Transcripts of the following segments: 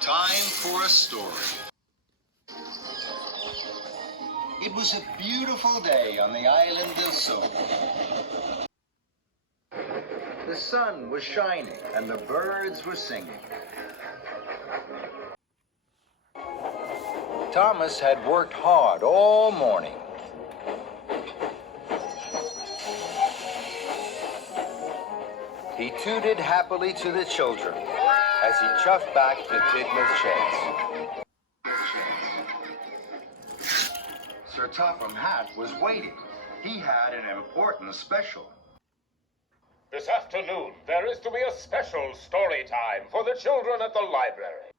Time for a story. It was a beautiful day on the island of Sol. The sun was shining and the birds were singing. Thomas had worked hard all morning. He tooted happily to the children as he chuffed back to Tidmouth sheds. Sir Topham Hatt was waiting. He had an important special. This afternoon, there is to be a special story time for the children at the library.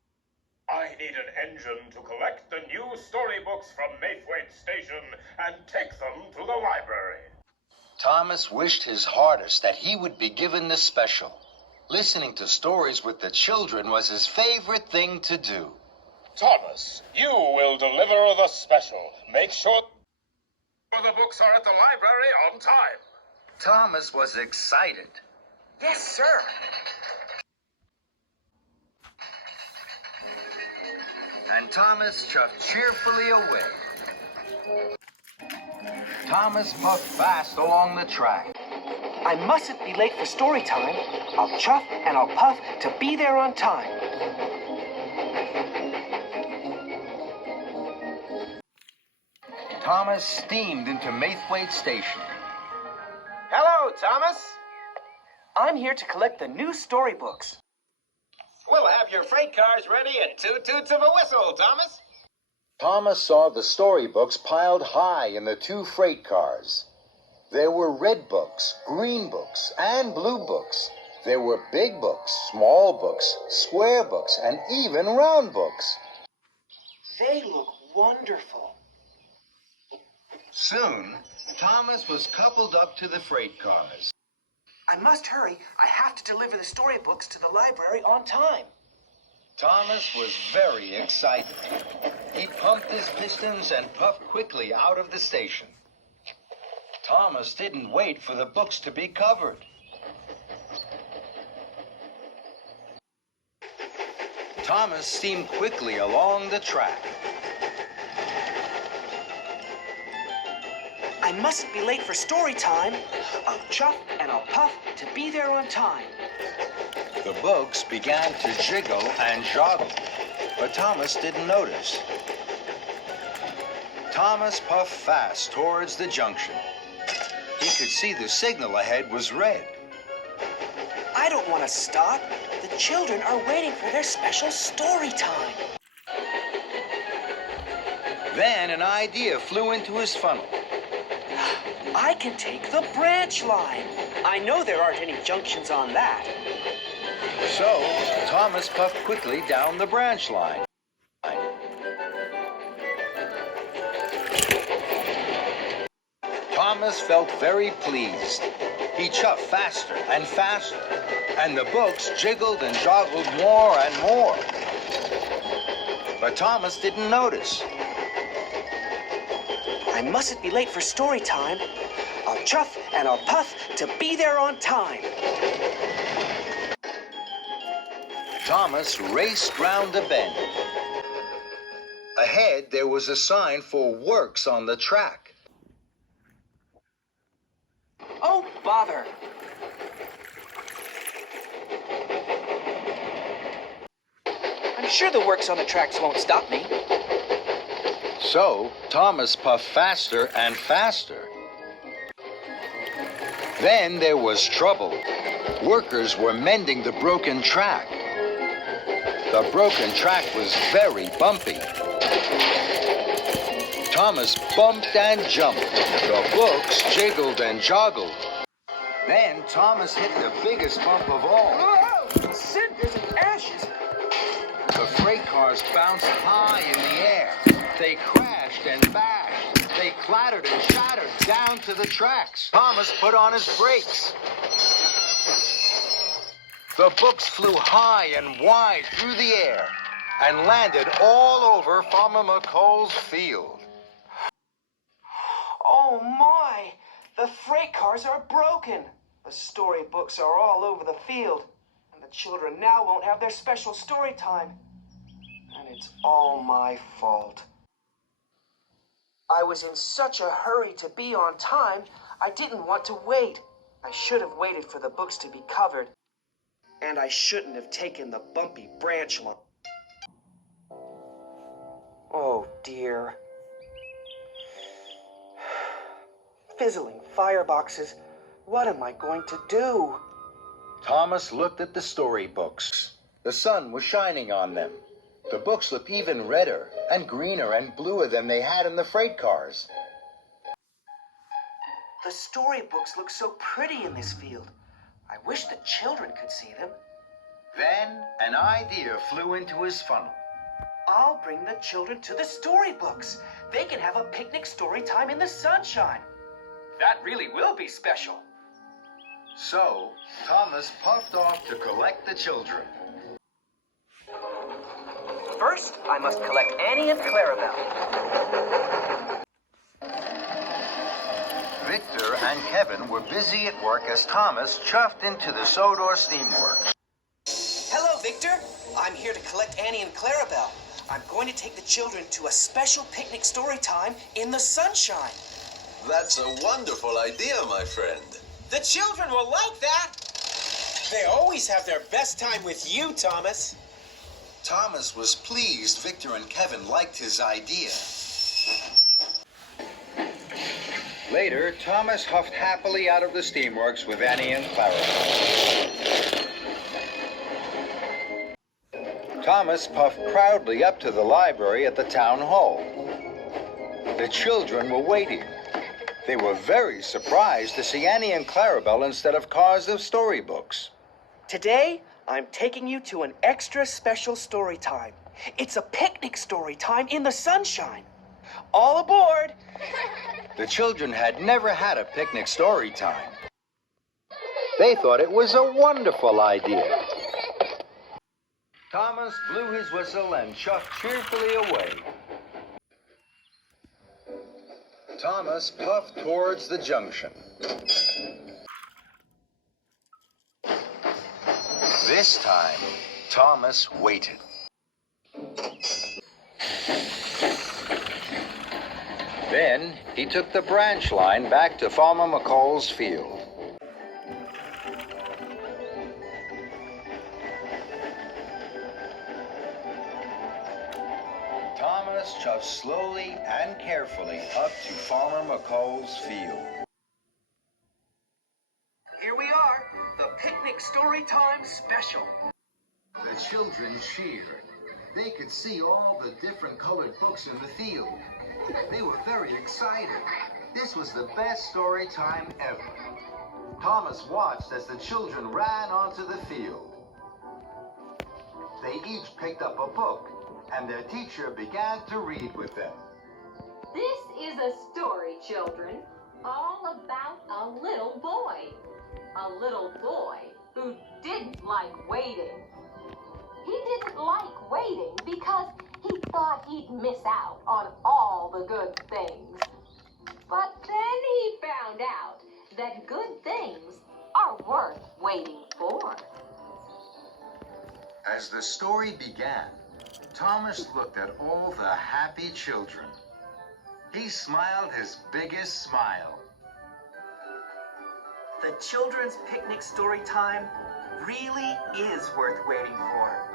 I need an engine to collect the new storybooks from Maythwaite Station and take them to the library. Thomas wished his hardest that he would be given the special. Listening to stories with the children was his favorite thing to do. Thomas, you will deliver the special. Make sure the books are at the library on time. Thomas was excited. Yes, sir. And Thomas chuffed cheerfully away. Thomas puffed fast along the track. I mustn't be late for story time. I'll chuff and I'll puff to be there on time. Thomas steamed into Maythwaite Station. Hello, Thomas. I'm here to collect the new storybooks. We'll have your freight cars ready in 2 toots of a whistle, Thomas. Thomas saw the storybooks piled high in the 2 freight cars. There were red books, green books, and blue books. There were big books, small books, square books, and even round books. They look wonderful. Soon, Thomas was coupled up to the freight cars. I must hurry. I have to deliver the storybooks to the library on time. Thomas was very excited. He pumped his pistons and puffed quickly out of the station. Thomas didn't wait for the books to be covered. Thomas steamed quickly along the track. I mustn't be late for story time. I'll chuff and I'll puff to be there on time. The books began to jiggle and joggle, but Thomas didn't notice. Thomas puffed fast towards the junction. He could see the signal ahead was red. I don't want to stop. The children are waiting for their special story time. Then an idea flew into his funnel. I can take the branch line. I know there aren't any junctions on that. So, Thomas puffed quickly down the branch line. Thomas felt very pleased. He chuffed faster and faster, and the books jiggled and joggled more and more. But Thomas didn't notice. I mustn't be late for story time. I'll chuff and I'll puff to be there on time. Thomas raced round a bend. Ahead, there was a sign for works on the track. Oh, bother. I'm sure the works on the tracks won't stop me. So, Thomas puffed faster and faster. Then there was trouble. Workers were mending the broken track. The broken track was very bumpy. Thomas bumped and jumped. The books jiggled and joggled. Then Thomas hit the biggest bump of all. Whoa! Cinders and ashes. The freight cars bounced high in the air. They crashed and bashed. They clattered and shattered down to the tracks. Thomas put on his brakes. The books flew high and wide through the air and landed all over Farmer McColl's field. Oh my! The freight cars are broken. The storybooks are all over the field. And the children now won't have their special story time. And it's all my fault. I was in such a hurry to be on time, I didn't want to wait. I should have waited for the books to be covered. And I shouldn't have taken the bumpy branch line. Oh dear. Fizzling fireboxes. What am I going to do? Thomas looked at the storybooks. The sun was shining on them. The books looked even redder and greener and bluer than they had in the freight cars. The storybooks look so pretty in this field. I wish the children could see them. Then an idea flew into his funnel. I'll bring the children to the storybooks. They can have a picnic story time in the sunshine. That really will be special. So Thomas puffed off to collect the children. First, I must collect Annie and Clarabelle. Victor and Kevin were busy at work as Thomas chuffed into the Sodor Steamworks. Hello, Victor. I'm here to collect Annie and Clarabelle. I'm going to take the children to a special picnic story time in the sunshine. That's a wonderful idea, my friend. The children will like that. They always have their best time with you, Thomas. Thomas was pleased Victor and Kevin liked his idea. Later, Thomas huffed happily out of the steamworks with Annie and Clara. Thomas puffed proudly up to the library at the town hall. The children were waiting. They were very surprised to see Annie and Clarabelle instead of cars of storybooks. Today, I'm taking you to an extra special story time. It's a picnic story time in the sunshine. All aboard! The children had never had a picnic story time. They thought it was a wonderful idea. Thomas blew his whistle and chuffed cheerfully away. Thomas puffed towards the junction. This time, Thomas waited. Then he took the branch line back to Farmer McColl's field. Thomas chuffed slowly and carefully up to Farmer McColl's field. Here we are, the picnic story time special. The children cheered. They could see all the different colored books in the field. They were very excited. This was the best story time ever. Thomas watched as the children ran onto the field. They each picked up a book, and their teacher began to read with them. This is a story, children, all about a little boy. A little boy who didn't like waiting. He didn't like waiting because he thought he'd miss out on all the good things. But then he found out that good things are worth waiting for. As the story began, Thomas looked at all the happy children. He smiled his biggest smile. The children's picnic story time really is worth waiting for.